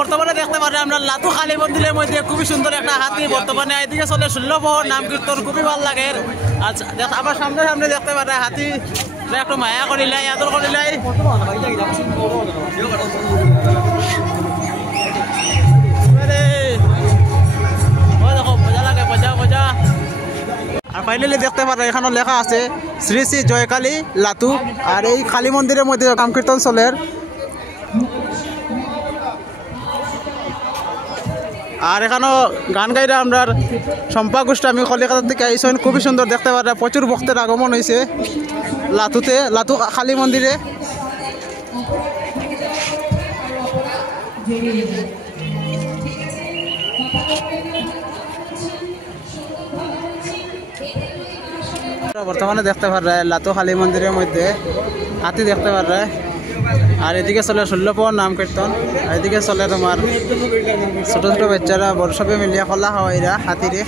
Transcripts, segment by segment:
বর্তমানে দেখতে পারে আমরা লাতু কালী মন্দিরের মধ্যে খুবই সুন্দর একটা হাতি বর্তমানে এদিকে চলে 16 প্রহর নাম কীর্তন খুবই ভালো লাগে। আচ্ছা আবার সামনে সামনে দেখতে পারে হাতি একটু মায়া করিলাই আদর করিলাই। আর ফাইনালি দেখতে পারে এখানে লেখা আছে শ্রী শ্রী জয়কালী লাতু। আর এই কালী মন্দিরের মধ্যে নাম কীর্তন চলের। আর এখানেও গান গাইরা আমরা শম্পা গোস্বামী কলিকাতা থেকে আইসেন খুবই সুন্দর দেখতে পারে। প্রচুর ভক্তের আগমন হয়েছে লাতুতে, লাতু কালী মন্দিরে। বর্তমানে দেখতে পারে লাতু কালী মন্দিরের মধ্যে হাতি দেখতে পারে। আর এদিকে চলে 16 প্রহর নাম কীর্তন। আর এদিকে চলে তোমার ছোট ছোট বাচ্চারা বড় সবে মিলিয়ে কলা খাওয়াইরা হাতিরে।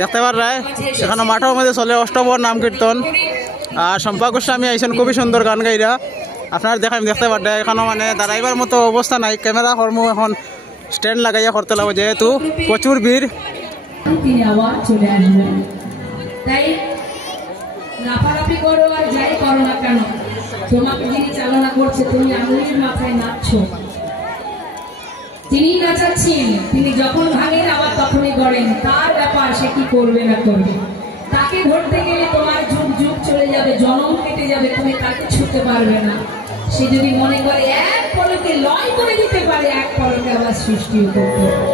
দেখতে পারে এখানে মাঠের মধ্যে চলে অষ্টপ্রহর নাম কীর্তন। আর শম্পা গোস্বামী আইসেন খুবই সুন্দর গান গাইরা। আপনার দেখতে পারে এখানে মানে দাঁড়াইবার মতো অবস্থা নাই, ক্যামেরা কর্ম এখন স্ট্যান্ড লাগাইয়া করতে লাগবে যেহেতু প্রচুর ভিড়। তিনি আবার চলে আসবেন, তাই লাফালাফি করো আর যাই করো না কেন, তোমাকে যিনি চালনা করছে তুমি আঙুলের মাথায় নাচছো, তিনি নাচাচ্ছেন। তিনি যখন ভাঙেন আবার তখনই গড়েন, তার ব্যাপার সে কি করবে না করবে। তাকে ধরতে গেলে তোমার যুগ যুগ চলে যাবে, জন্ম কেটে যাবে, তুমি তাকে ছুঁতে পারবে না। সে যদি মনে করে এক পলকে লয় করে দিতে পারে, এক পলকে আবার সৃষ্টিও করতে পারে।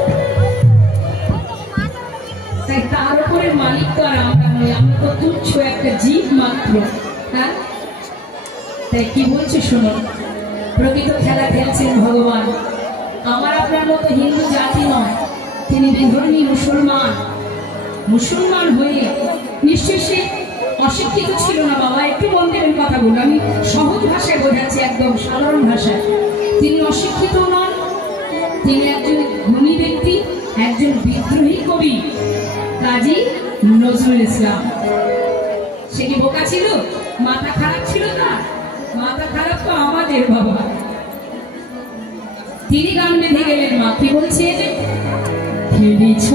তাই তার উপরে মালিক তো আর আমরা নই, আমরা তো তুচ্ছ একটা জীব মাত্র। হ্যাঁ, তাই কি বলছে শোনো, প্রকৃত খেলা খেলছেন ভগবান। আমার আপনার মতো হিন্দু জাতি নয়, তিনি বিধর্মী মুসলমান। মুসলমান হয়ে নিশ্চয় সে অশিক্ষিত ছিল না বাবা। একটু মন্দিরের কথা বলুন, আমি সহজ ভাষায় বোঝাচ্ছি, একদম সাধারণ ভাষায়। তিনি অশিক্ষিত নন, তিনি একজন গুণী ব্যক্তি, একজন বিদ্রোহী কবি কাজী নজরুল ইসলাম। সে কি বোকা ছিল? মাথা খারাপ ছিল তার? মাথা খারাপ তো আমাদের বাবা। তিনি গান বেঁধে গেলেন, মা কি বলছে, খেলিছ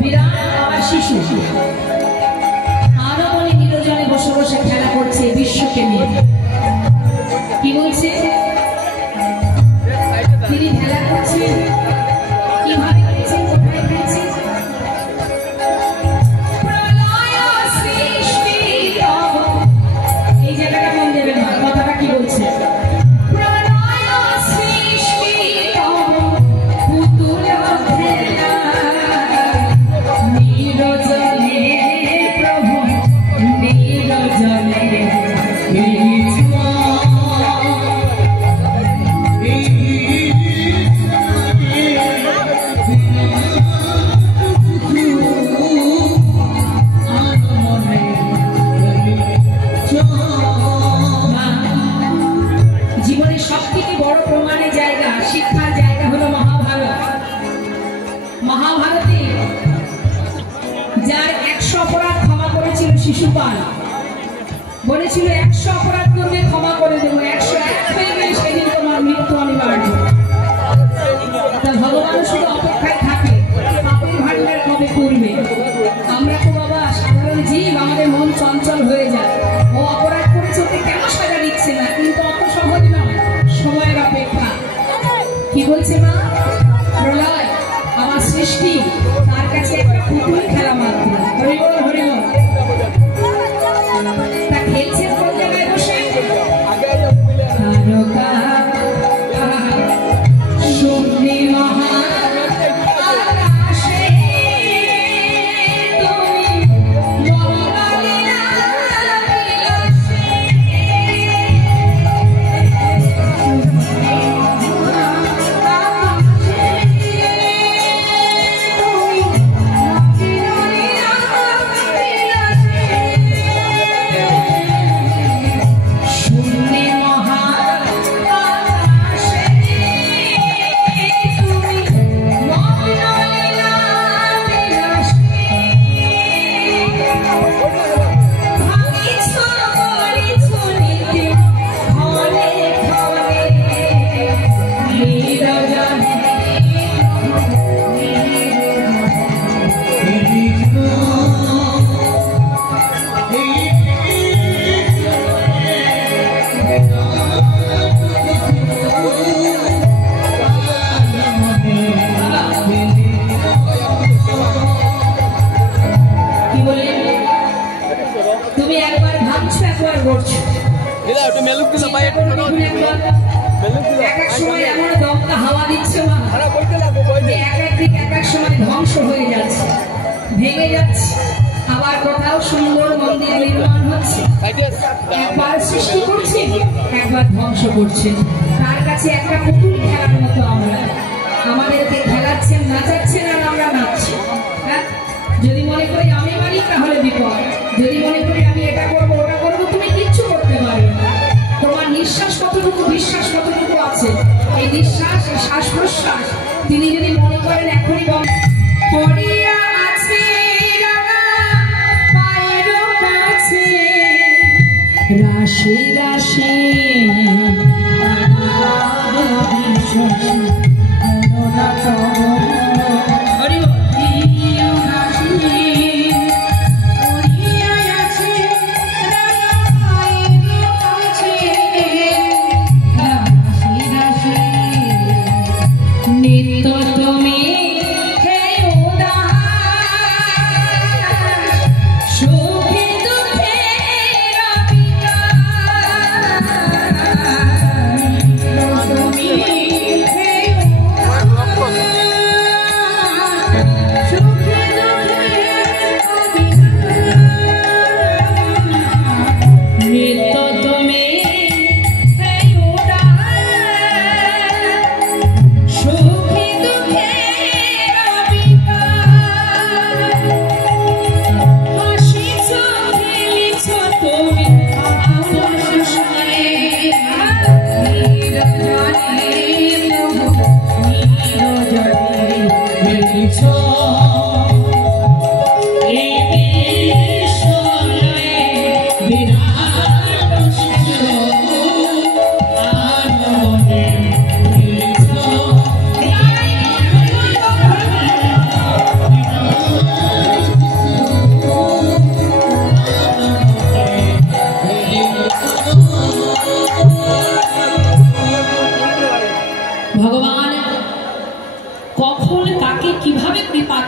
বিরাট শিশু আনমনে খেলিছ কি বলছে, তিনি খেলা করছেন, কিভাবে খেলছেন, কোথায় খেলছেন? এই জায়গাটা মন দেবেন না, কথাটা কি বলছে, শিশুপাল বলেছিল 100 অপরাধ করবে ক্ষমা করে দেবো, 101 হয়ে গেলে সেদিন তোমার মৃত্যু অনিবার্য। তা ভগবান শুধু অপেক্ষায় থাকে পাপের ভান্ডার কবে করবে। আমরা তো বাবা সাধারণ জীব, আমাদের মন চঞ্চল হয়ে যায়। ও অপরাধ করেছে, ওকে কেন সাজা দিচ্ছে না? কিন্তু অত সহজ নয়, সময়ের অপেক্ষা। কি বলছে মা? প্রলয় আমার সৃষ্টি, তার কাছে একটা পুতুল খেলা মাত্র। হরিবল হরিবল। তা খেলছে কোন জায়গায় বসে? শূন্যে মহা আকাশে তুমি মরণলীলা বিলাসে। ধ্বংস হয়ে যাচ্ছে, ভেঙে যাচ্ছে, আবার কোথাও সুন্দর মন্দির নির্মাণ হচ্ছে। একবার সৃষ্টি করছে, একবার ধ্বংস করছে। তার কাছে একটা পুতুল খেলার মতো আমরা। আমাদেরকে খেলাচ্ছেন, নাচাচ্ছেন, আর আমরা নাচছি। হ্যাঁ, যদি মনে করি আমি মালিক তাহলে বিপদ। যদি মনে করি আমি এটা করবো ওটা করবো, তুমি কিচ্ছু করতে পারবে না। তোমার নিঃশ্বাস কতটুকু, বিশ্বাস কতটুকু আছে, এই নিঃশ্বাস, এই শ্বাস প্রশ্বাস তিনি যদি মনে করেন এখনই পড়িয়া আছে পায়ের কাছে রাশি রাশি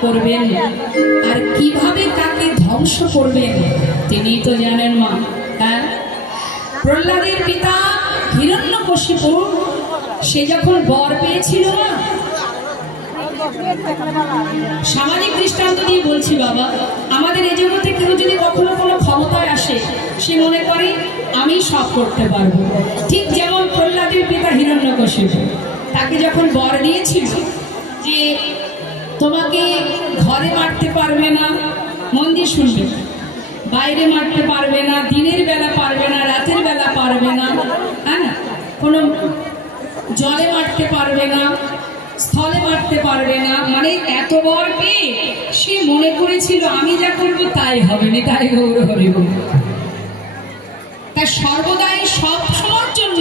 করবেন আর কিভাবে কাকে ধ্বংস করবেন তিনি তো জানেন মা। হ্যাঁ, প্রহ্লাদের পিতা হিরণ্যকশিপু সে যখন বর পেয়েছিল না, সামাজিক দৃষ্টান্ত দিয়ে বলছি বাবা, আমাদের এই জগতে কেউ যদি কখনো কোনো ক্ষমতায় আসে সে মনে করে আমি সব করতে পারবো। ঠিক যেমন প্রহ্লাদের পিতা হিরণ্যকশিপু তাকে যখন বর দিয়েছিল যে তোমাকে ঘরে মারতে পারবে না, মন্দির শুনবে, বাইরে মারতে পারবে না, দিনের বেলা পারবে না, রাতের বেলা পারবে না, হ্যাঁ, কোনো জলে মারতে পারবে না, স্থলে মারতে পারবে না, মানে এত বর পেয়ে সে মনে করেছিল আমি যা করবো তাই হবে না, তাই গৌর হরিব। তাই সর্বদাই সব সময়ের জন্য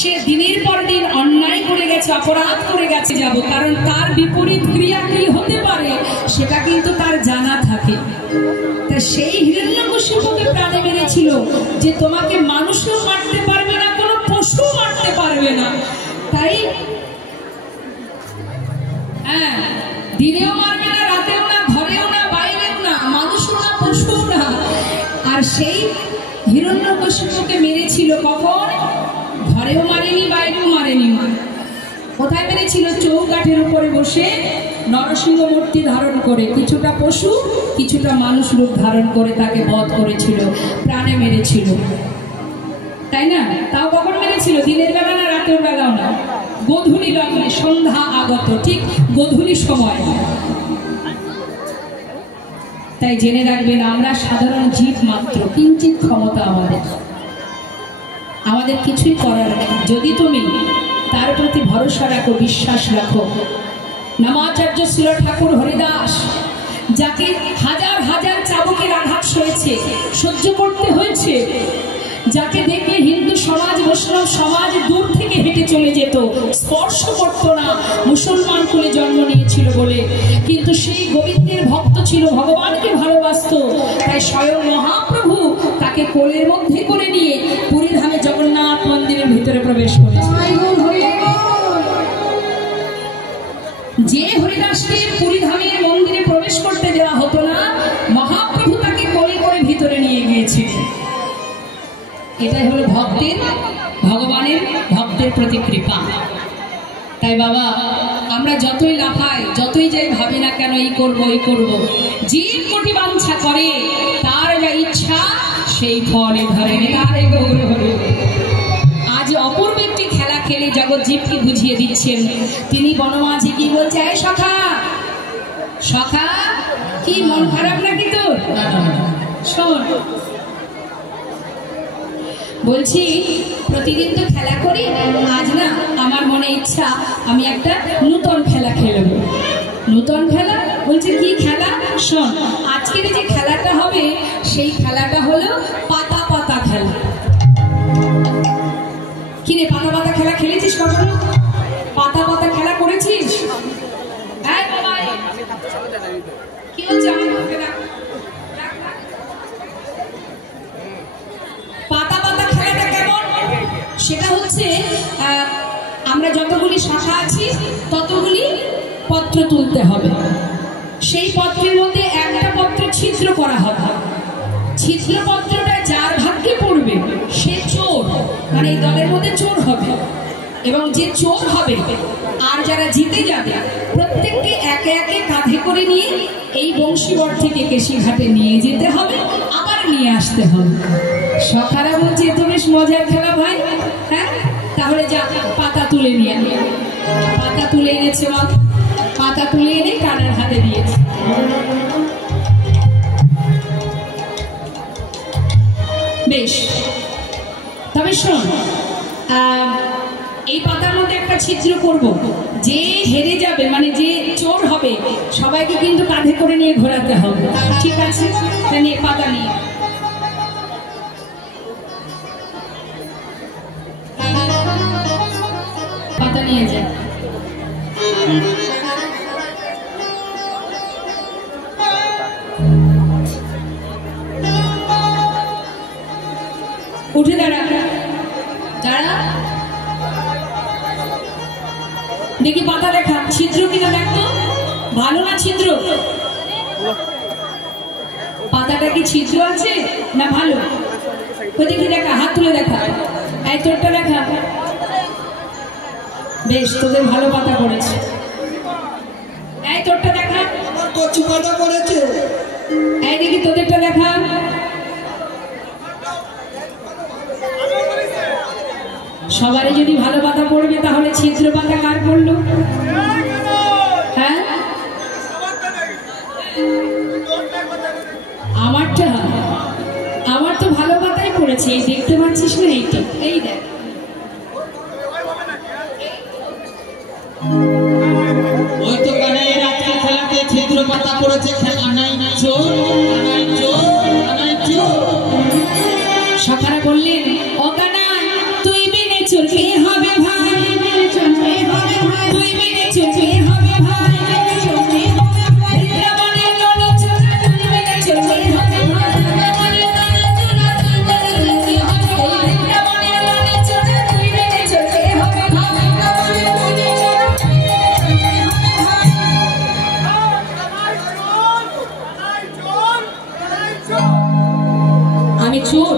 সে দিনের পর দিন অন্যায় করে গেছে, অপরাধ করে গেছে যাব, কারণ তার বিপরীত ক্রিয়া কি হতে পারে সেটা কিন্তু তার জানা থাকে। তা সেই হিরণ্যকশিপুকে প্রাণে মেরেছিল যে তোমাকে মানুষও মারতে পারবে না, কোনো পশু মারতে পারবে না। তাই হ্যাঁ, দিনেও মারবে না, রাতেও না, ঘরেও না, বাইরেও না, মানুষও না, পশুও না। আর সেই হিরণ্যকশিপুকে মেরেছিল কখন? ঘরেও মারেনি, বাইরেও মারেনি। কোথায় মেরেছিল? চৌকাঠের উপরে বসে নরসিংহ মূর্তি ধারণ করে, কিছুটা পশু কিছুটা মানুষ রূপ ধারণ করে তাকে বধ করেছিল, প্রাণে মেরেছিল। তাই না? তাও কখন মেরেছিল? দিনের বেলা না, রাতের বেলাও না, গোধূলি লগ্নে, সন্ধ্যা আগত, ঠিক গোধূলি সময়। তাই জেনে রাখবেন, আমরা সাধারণ জীব মাত্র, কিঞ্চিত ক্ষমতা আমাদের কিছুই করার নেই। যদি তুমি তার প্রতি ভরসা রাখো, বিশ্বাস রাখো। নামাচার্য শ্রী ঠাকুর হরিদাস, যাকে হাজার হাজার চাবুকের আঘাত সহ্য করতে হয়েছে, যাকে দেখে হিন্দু সমাজ, বৈষ্ণব সমাজ দূর থেকে হেঁটে চলে যেত, স্পর্শ করত না, মুসলমান কুলে জন্ম নিয়েছিল বলে, কিন্তু সেই গোবিন্দের ভক্ত ছিল, ভগবানকে ভালোবাসত। তাই স্বয়ং মহাপ্রভু তাকে কোলের মধ্যে করে নিয়ে পুরীধামে জগন্নাথ মন্দিরের ভিতরে প্রবেশ করেছে। যে হরিদাসকে পুরীধামের মন্দিরে প্রবেশ করতে দেওয়া হতো না, মহাপ্রভু তাকে কোলে করে ভিতরে নিয়ে গিয়েছিলেন। এটাই হলো ভক্তের, ভগবানের ভক্তের প্রতি কৃপা। তাই বাবা, আমরা যতই লাফাই, যতই যাই ভাবি না কেন এই করবো ওই করবো, জীব কোটি বাঞ্ছা করে, তার যা ইচ্ছা সেই ফলে ধরে। তারে গৌর হরি। আজ অপূর্ব একটি খেলা খেলে জগৎ জীবকে বুঝিয়ে দিচ্ছেন। তিনি বনমাঝি কি বলছে? এই সখা, সখা কি মন খারাপ নাকি তোর? শোন, বলছি প্রতিদিন তো খেলা করি, আজ না আমার মনে ইচ্ছা আমি একটা নূতন খেলা খেলব। নূতন খেলা? বলছে কি খেলা? শোন, আজকের যে খেলাটা হবে সেই খেলাটা হলো পাতা পাতা খেলা। কিরে, পাতা পাতা খেলা খেলেছিস কখনো? পাতা পাতা খেলা করেছিস? কি হচ্ছে? পাতা পাতা খেলাটা কেমন? সেটা হচ্ছে আমরা যতগুলি শাখা আছি ততগুলি পত্র তুলতে হবে। সেই পত্রের মধ্যে একটা পত্র ছিদ্র করা হবে। ছিদ্র পত্রটা যার ভাগ্যে পড়বে সে চোর, মানে এই দলের মধ্যে চোর হবে। এবং যে চোর হবে আর যারা জিতে যাবে প্রত্যেককে একে একে কাঁধে করে নিয়ে এই বংশীবর থেকে কেশিঘাটে নিয়ে যেতে হবে, আবার নিয়ে আসতে হবে। সখারা বলছে তো বেশ মজার খেলা ভাই। হ্যাঁ, তাহলে যা পাতা তুলে নিয়ে। পাতা তুলে এনেছে, পাতা তুলে এনে কানার হাতে দিয়েছে। বেশ, তবে শোন, এই পাতার মধ্যে একটা ছিদ্র করব। যে হেরে যাবে, মানে যে চোর হবে, সবাইকে কিন্তু কাঁধে করে নিয়ে ঘোরাতে হবে। ঠিক আছে? নিয়ে পাতা নিয়ে পাতা নিয়ে যায়। উঠে দাঁড়া, দাঁড়া, দেখি পাতা দেখা, ছিদ্র কিনা দেখতো, ভালো না ছিদ্র? পাতাটা কি ছিদ্র আছে না ভালো? দেখি দেখা, হাত তুলে দেখা। এই তোরটা দেখা। বেশ, তোদের ভালো পাতা পড়েছে। এই তোরটা দেখা, কচু পাতা পড়েছে। এই দেখি তোদেরটা দেখা। সবারই যদি ভালো পাতা পড়বে তাহলে ছিদ্র পাতা কার পড়লো? হ্যাঁ, আমারটা, আমার তো ভালো পাতাই পড়েছে। এই দেখতে পাচ্ছিস না? এইটা, এই দেখ। পড়েছে আনাই চোর আনাই চোর আনাই চোর। সখারা বললেন ও কানাই তুই মেনে চলতে হবে ভাই, মেনে চলতে হবে ভাই, তুই মেনে চলতে হবে ভাই, মেনে চলতে হবে ভাই, বৃন্দাবনের ললি চোরা তুই মেনে চলতে হবে ভাই, বৃন্দাবনের ললি চোরা তুই মেনে চলতে হবে ভাই। আমি চোর?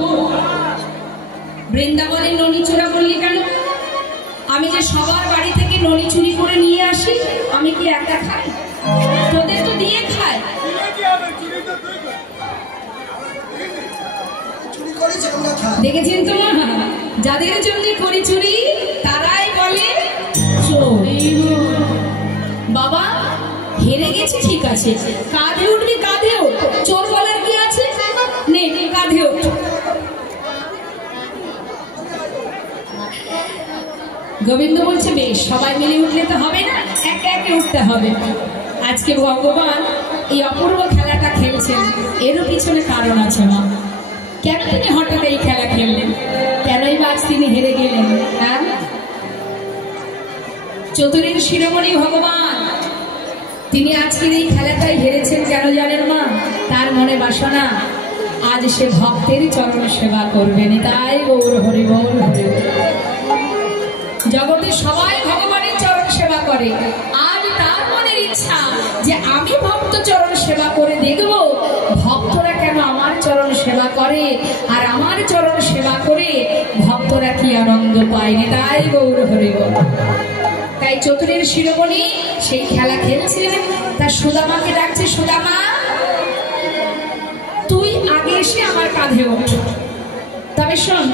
বৃন্দাবনের ননি চোরা বললি কেন? আমি যে সবার বাড়ি থেকে ননি চুরি করে নিয়ে আসি, আমি কি একা খাই? তোদের তো দিয়ে খাই। দেখেছেন তো মা, যাদের জন্য করি চুরি তারাই বলে চোর। বাবা হেরে গেছি ঠিক আছে, কাঁধে উঠবি কাঁধে ওঠ, চোর বলার কি আছে? নে কাঁধে ওঠ। গোবিন্দ বলছে বেশ, সবাই মিলে উঠলে তো হবে না, একে একে উঠতে হবে। আজকে ভগবান এই অপূর্ব খেলাটা খেলছেন, এরও পিছনে কারণ আছে মা। কেন তিনি হঠাৎ এই খেলা খেললেন? কেনই বা আজ তিনি হেরে গেলেন? হ্যাঁ, চতুরের শিরোমণি ভগবান তিনি আজকের এই খেলাটাই হেরেছেন কেন জানেন মা? তার মনে বাসনা আজ সে ভক্তেরই চরণ সেবা করবেন। তাই গৌর হরি বল হরি। জগতে সবাই ভগবানের চরণ সেবা করে, আর তার মনের ইচ্ছা যে আমি ভক্ত চরণ সেবা করে দেখব ভক্তরা কেন আমার চরণ সেবা করে, আর আমার চরণ সেবা করে ভক্তরা কি আনন্দ পায়। তাই গৌর হরি বল। তাই চতুরের শিরোমণি সেই খেলা খেলছে, তার সুদামাকে ডাকছে, সুদামা তুই আগে এসে আমার কাঁধে ওঠ। তবে শোন,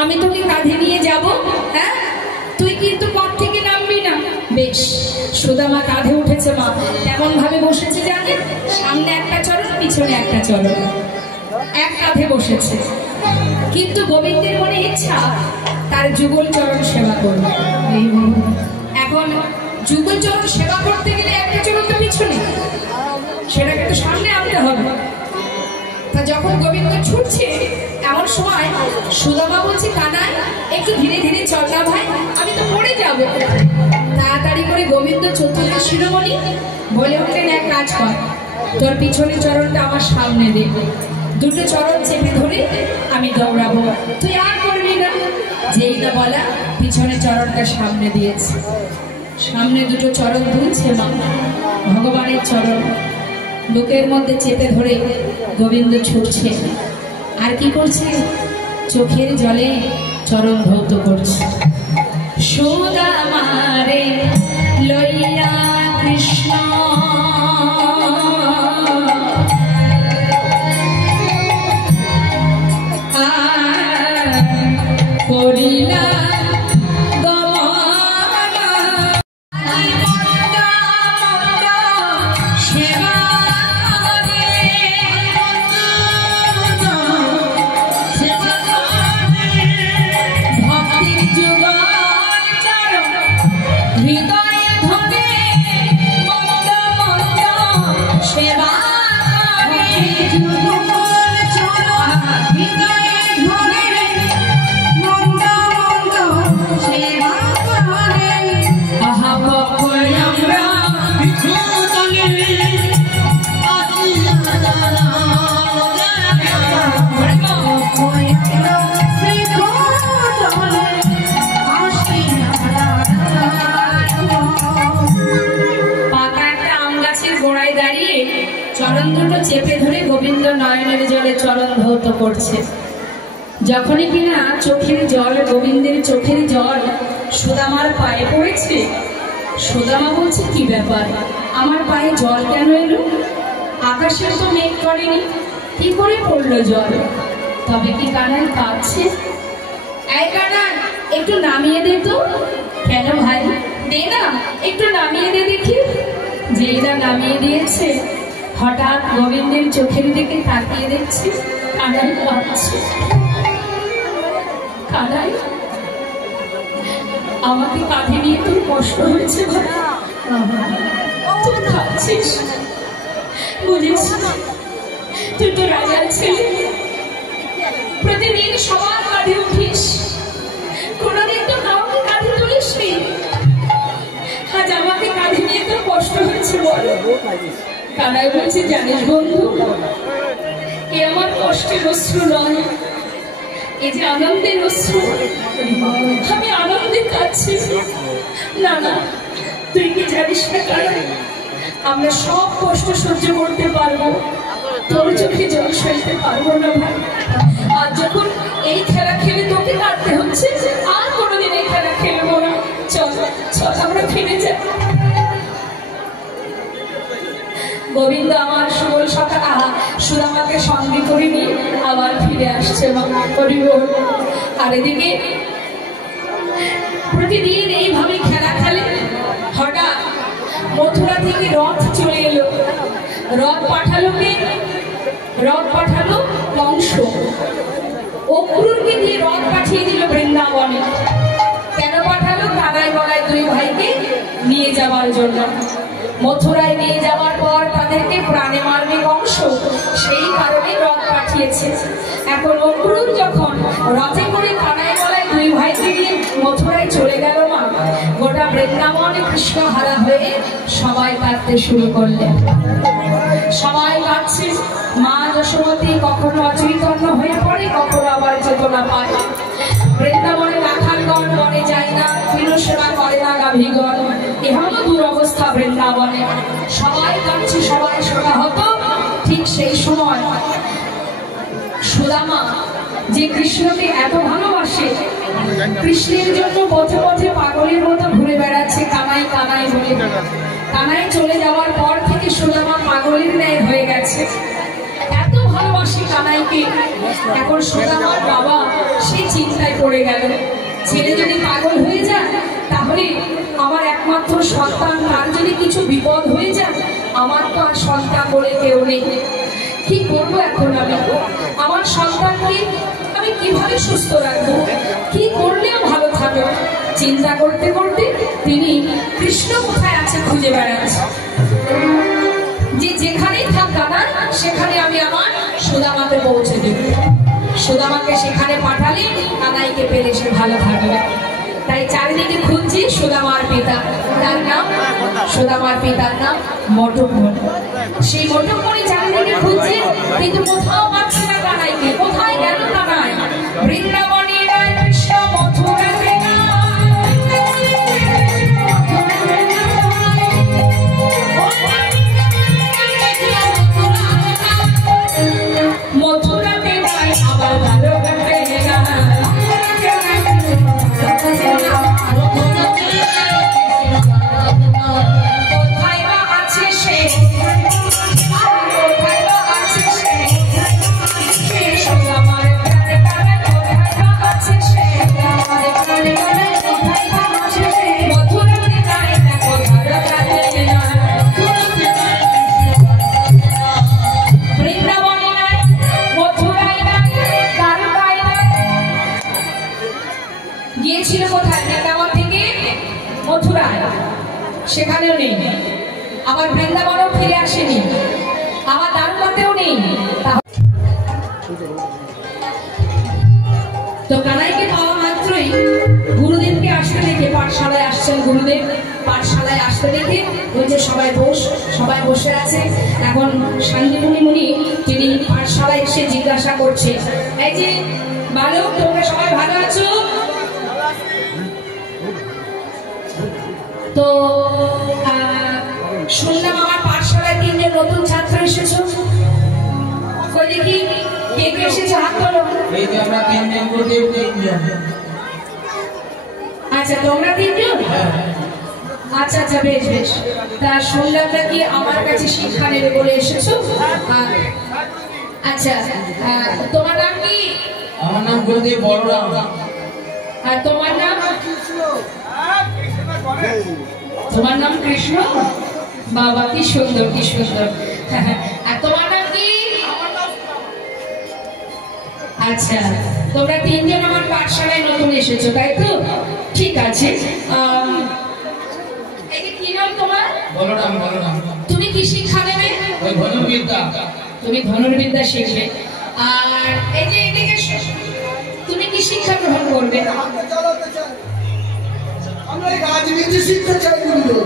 আমি তোকে কাঁধে নিয়ে যাব, হ্যাঁ, তুই কিন্তু পথ থেকে নামবি না। বেশ, সুদামা কাঁধে উঠেছে মা, তেমন ভাবে বসেছে জানে, সামনে একটা চরণ পিছনে একটা চরণ, এক কাঁধে বসেছে। কিন্তু গোবিন্দের মনে ইচ্ছা তার যুগল চরণ সেবা করবে। এখন যুগল চরণ সেবা করতে গেলে একটা চরণ তো পিছনে, সেটাকে তো সামনে আনতে হবে। তা যখন গোবিন্দ ছুটছে এমন সময় সুদামা বলছে, কানাই একটু ধীরে ধীরে চল না ভাই, আমি তো পড়ে যাব। তাড়াতাড়ি করে গোবিন্দ চতুর্থ শিরোমণি বলে উঠলেন, এক কাজ কর, তোর পিছনের চরণটা আমার সামনে দে, দুটো চরণ চেপে ধরে আমি দৌড়াবো, তুই আর করবি না। যেই না বলা পিছনের চরণটা সামনে দিয়েছে, সামনে দুটো চরণ দুলছে মা, ভগবানের চরণ বুকের মধ্যে চেপে ধরে গোবিন্দ ছুটছে। আর কি করছে? চোখের জলে চরণ ধৌত করছে। সুদামারে লইয়া কৃষ্ণ করিলা চরণ দুটো চেপে ধরে গোবিন্দ নয়নের জলে চরণ ধৌত করছে। যখনই কিনা চোখের জল, গোবিন্দের চোখের জল সুদামার পায়ে পড়েছে, সুদামা বলছে, কি ব্যাপার, আমার পায়ে জল কেন এলো? আকাশের তো মেঘ করেনি, কি করে পড়লো জল? তবে কি কানাই কাঁদছে? এই কানাই একটু নামিয়ে দে তো। কেন ভাই? দে না, একটু নামিয়ে দে দেখি। যেই না নামিয়ে দিয়েছে, হঠাৎ গোবিন্দের চোখের দিকে তাকিয়ে দেখছি কানাই কাঁদছে। কানাই, আমাকে কাঁধে নিয়ে তোর কষ্ট হয়েছে ভাই, তুই কাঁদছিস। বুঝেছি তুই তো রাজার ছেলে, প্রতিদিন সবার কাঁধে উঠিস, কোনোদিন তো কাউকে কাঁধে তুলিস নি। আজ আমাকে কাঁধে নিয়ে তো কষ্ট হচ্ছে বল। কানাই বলছে, জানিস বন্ধু, এ আমার কষ্টের অশ্রু নয়, এই যে আনন্দের অশ্রু, আমি আনন্দে কাঁদছি। না না, তুই কি জানিস না কানাই, আমরা সব কষ্ট সহ্য করতে পারবো, তোর চোখে জল ফেলতে পারবো না ভাই। আর যখন এই খেলা খেলে তোকে কাটতে হচ্ছে, আর কোনোদিন এই খেলা খেলবো না। চল চল আমরা ফিরে যাই। গোবিন্দ আমার সুবল সখা সুদামাকে সঙ্গে করে নিয়ে আবার ফিরে আসছে মা। আর এদিকে প্রতিদিন এইভাবে খেলা খেলে। হঠাৎ মথুরা থেকে রথ চলে এলো। রথ পাঠালো কে? রথ পাঠালো কংস। অক্রুরকে দিয়ে রথ পাঠিয়ে দিল বৃন্দাবনে। কেন পাঠালো? কানাই গলায় দুই ভাইকে নিয়ে যাওয়ার জন্য। মথুরায় নিয়ে যাওয়ার পর তাদেরকে প্রাণে মারবে কংস, সেই কারণে রথ পাঠিয়েছে। এখন অক্রুর যখন রথে করে কানাই গলায় দুই ভাইকে নিয়ে মথুরায় চলে গেল মা, গোটা বৃন্দাবনে কৃষ্ণ হারা হয়ে সবাই কাঁদতে শুরু করলেন। সবাই কাঁদছে। মা যশোমতী কখনো অচৈতন্য হয়ে পড়ে, কখনো আবার চেতনা পায়। বৃন্দাবনে রাখালগণ বনে যায় না, সেবা করে না গাভীগণ। এমনও দুরবস্থা বৃন্দাবনে। সবাই কাঁদছে, সবাই শোকাহত। ঠিক সেই সময় সুদামা, যে কৃষ্ণকে এত ভালোবাসে, কৃষ্ণের জন্য পথে পথে পাগলের মতো ঘুরে বেড়াচ্ছে কানাই কানাই বলে। কানাই চলে যাওয়ার পর থেকে সুদামা পাগলের ন্যায় হয়ে গেছে। এত ভালোবাসি কানাইকে। এখন সুদামার বাবা সেই চিন্তায় পড়ে গেল, ছেলে যদি পাগল হয়ে যায়, তাহলে আমার একমাত্র সন্তান, তার যদি কিছু বিপদ হয়ে যায়, আমার তো আর সন্তান বলে কেউ নেই। কি করবো এখন আমি? আমার সন্তানকে আমি কিভাবে সুস্থ রাখবো? কি করলে ভালো থাকবে? চিন্তা করতে করতে তিনি কৃষ্ণ কোথায় আছে খুঁজে বেড়াচ্ছে। যে যেখানেই থাক কানাই, সেখানে আমি আমার সুদামাকে পৌঁছে দেব। সুদামাকে সেখানে পাঠালে কানাইকে পেলে সে ভালো থাকবে। তাই চারিদিকে খুঁজছি সুদামার পিতা। তার নাম, সুদামার পিতার নাম মটকমণি। সেই মটকমণি চারিদিকে খুঁজছে, কিন্তু কোথাও পাচ্ছে না কানাইকে। কোথায় গেল কানাই? বৃন্দাবনে নয়, কৃষ্ণ মথুরাতে মথুরাতে নয়, আবার ভালো কাটে না। কোথায় বা আছে সে, কোথায় বা আছে সে, আমার প্রাণে প্রাণে কোথায় বা আছে সে, আমার প্রাণে প্রাণে কোথায় বা আছে সে। মথুরাতে নাই না, কোথায় কাটে না। বৃন্দাবনে নাই, মথুরায় নাই, দ্বারকায় নাই। গিয়েছিল কোথায়? বৃন্দাবন থেকে মথুরায়, সেখানেও নেই। আবার বৃন্দাবনেও ফিরে আসেনি, আবার দ্বারকাতেও নেই। তো কানাইকে পাওয়া মাত্রই গুরুদেবকে আসতে দেখে, পাঠশালায় আসছেন গুরুদেব, পাঠশালায় আসতে দেখে বলছে সবাই বস। সবাই বসে আছে। এখন শান্তিমণি মুনি তিনি পাঠশালায় এসে জিজ্ঞাসা করছে, এই যে বালক, তোমরা সবাই ভালো আছো? তো শুনলাম আমার পাঠশালায় 3 জন নতুন ছাত্র এসেছো। কই দেখি কে কে এসেছে, হাত তোলো। এই যে আমরা 3 জন গুরুদেব, 3 জন। আচ্ছা, তোমরা 3 জন? আচ্ছা আচ্ছা, বেশ বেশ। তা শুনলাম নাকি আমার কাছে শিক্ষা নেবে বলে এসেছো। আচ্ছা, তোমার নাম কি? আমার নাম গুরুদেব বলরাম। আর তোমার নাম? তোমার নাম কৃষ্ণ। বাবা, কি সুন্দর, কি সুন্দর। আর তোমার নাম কি? আচ্ছা, তোমরা 3 জন আমার পাঠশালায় নতুন এসেছো, তাই তো? ঠিক আছে। এই কি নাম তোমার? বলরাম। বলরাম। তুমি কি শিক্ষা নেবে? ওই ধনুর্বিদ্যা। তুমি ধনুর্বিদ্যা শিখবে। আর এই যে এদিকে তুমি কি শিক্ষা গ্রহণ করবে? আমরা রাজনীতি শিখতে চাই গুরুদেব।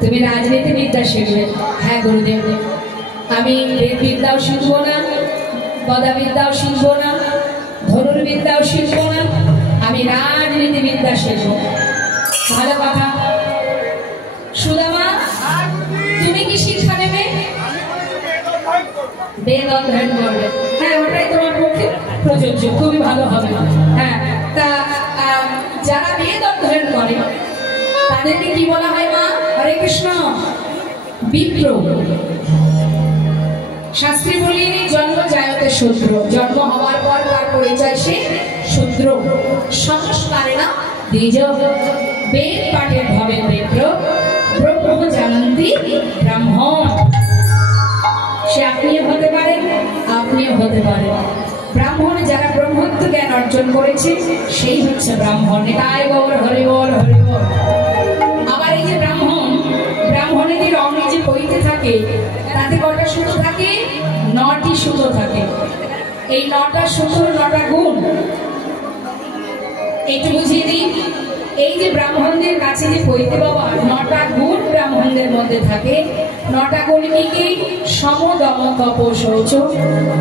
তুমি রাজনীতি বিদ্যা শিখবে। হ্যাঁ গুরুদেব, আমি বেদ বিদ্যাও শিখবো না, গদা বিদ্যাও শিখবো না, ধনুর্বিদ্যাও শিখবো না, আমি রাজনীতি বিদ্যা শিখবো। ভালো কথা। সুদামা, তুমি কি শিক্ষা নেবে? বেদ অধ্যয়ন করবে। হ্যাঁ, ওটাই তোমার পক্ষে প্রযোজ্য, খুবই ভালো হবে। হ্যাঁ, তা যারা বেদ অধ্যয়ন করে তাদেরকে কি বলা হয় মা? হরে কৃষ্ণ, বিপ্র। শাস্ত্রী বলিনি জন্ম জায়তে শূদ্র, জন্ম হওয়ার পর তার পরিচয় সে শূদ্র। সংস্কারে না দ্বিজ, বেদ পাঠের ভবে বিপ্র, ব্রহ্ম জানন্তি ব্রাহ্মণ। সে আপনিও হতে পারেন, আপনিও হতে পারেন। ব্রাহ্মণ যারা ব্রহ্মত্ব জ্ঞান অর্জন করেছে সেই হচ্ছে ব্রাহ্মণ। এটাই গৌর হরি বল, হরি বল। আবার এই যে ব্রাহ্মণ, ব্রাহ্মণের রঙে যে বইতে থাকে তাতে কটা সুতো থাকে? 9টি সুতো থাকে। এই 9টা সুতোর 9টা গুণ একটু বুঝিয়ে দিই। এই যে ব্রাহ্মণদের কাছে যে বইতে বাবা 9টা গুণ ব্রাহ্মণদের মধ্যে থাকে। 9টা গুণ কি কি? সম, দম, তপ, শৌচ,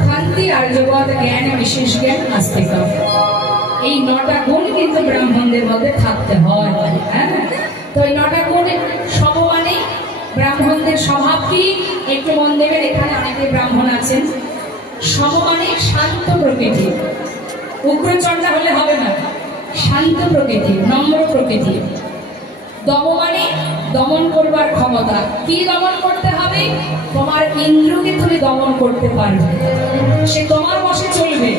শান্তি, আর্যবদ, জ্ঞান, বিশেষ জ্ঞান, আস্তিক। এই 9টা গুণ কিন্তু ব্রাহ্মণদের মধ্যে থাকতে হয়। হ্যাঁ, তো এই 9টা গুণ সম মানে ব্রাহ্মণদের স্বভাব কি? একটু মন দেবেন, এখানে অনেকে ব্রাহ্মণ আছেন। সম মানে শান্ত প্রকৃতি, উগ্রচণ্ডা হলে হবে না, শান্ত প্রকৃতি, নম্র প্রকৃতি। দম মানে দমন করবার ক্ষমতা। কি দমন করতে হবে? তোমার ইন্দ্রকে তুমি দমন করতে পারবে। সে তোমার বশে চলবে,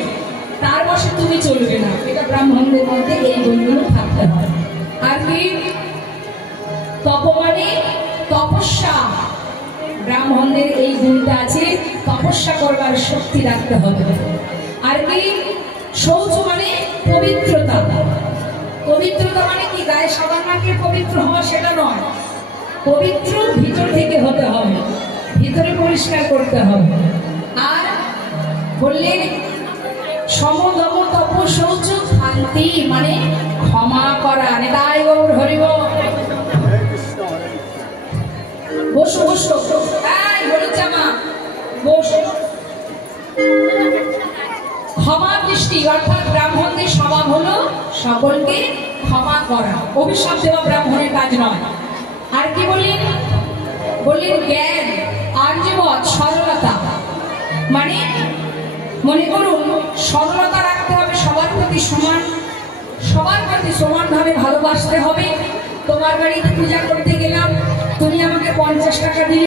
তার বশে তুমি চলবে না। এটা ব্রাহ্মণদের মধ্যে এই গুণগুলো থাকতে হয়। আর কি? তপ মানে তপস্যা। ব্রাহ্মণদের এই গুণটা আছে, তপস্যা করবার শক্তি রাখতে হবে। আর কি? শৌচ মানে পবিত্রতা। পবিত্রতা মানে কি? গায়ে সাবান মাখিয়ে পবিত্র হওয়া সেটা নয়। পবিত্র ভিতর থেকে হতে হবে, ভিতরে পরিষ্কার করতে হবে। আর বললেন সম, দম, তপ, শৌচ, শান্তি মানে ক্ষমা করা। নেতাই গৌর হরি বল। বসো বসো, এই হলুদ জামা, বসো। ক্ষমা দৃষ্টি, অর্থাৎ ব্রাহ্মণদের স্বভাব হলো সকলকে ক্ষমা করা। অভিশাপ দেওয়া ব্রাহ্মণের কাজ নয়। আর কি বললেন? বললেন জ্ঞান, আর্যবদ, সরলতা। মানে মনে করুন সরলতা রাখতে হবে, সবার প্রতি সমান, সবার প্রতি সমানভাবে ভালোবাসতে হবে। তোমার বাড়িতে পূজা করতে গেলাম, তুমি আমাকে 50 টাকা দিলে,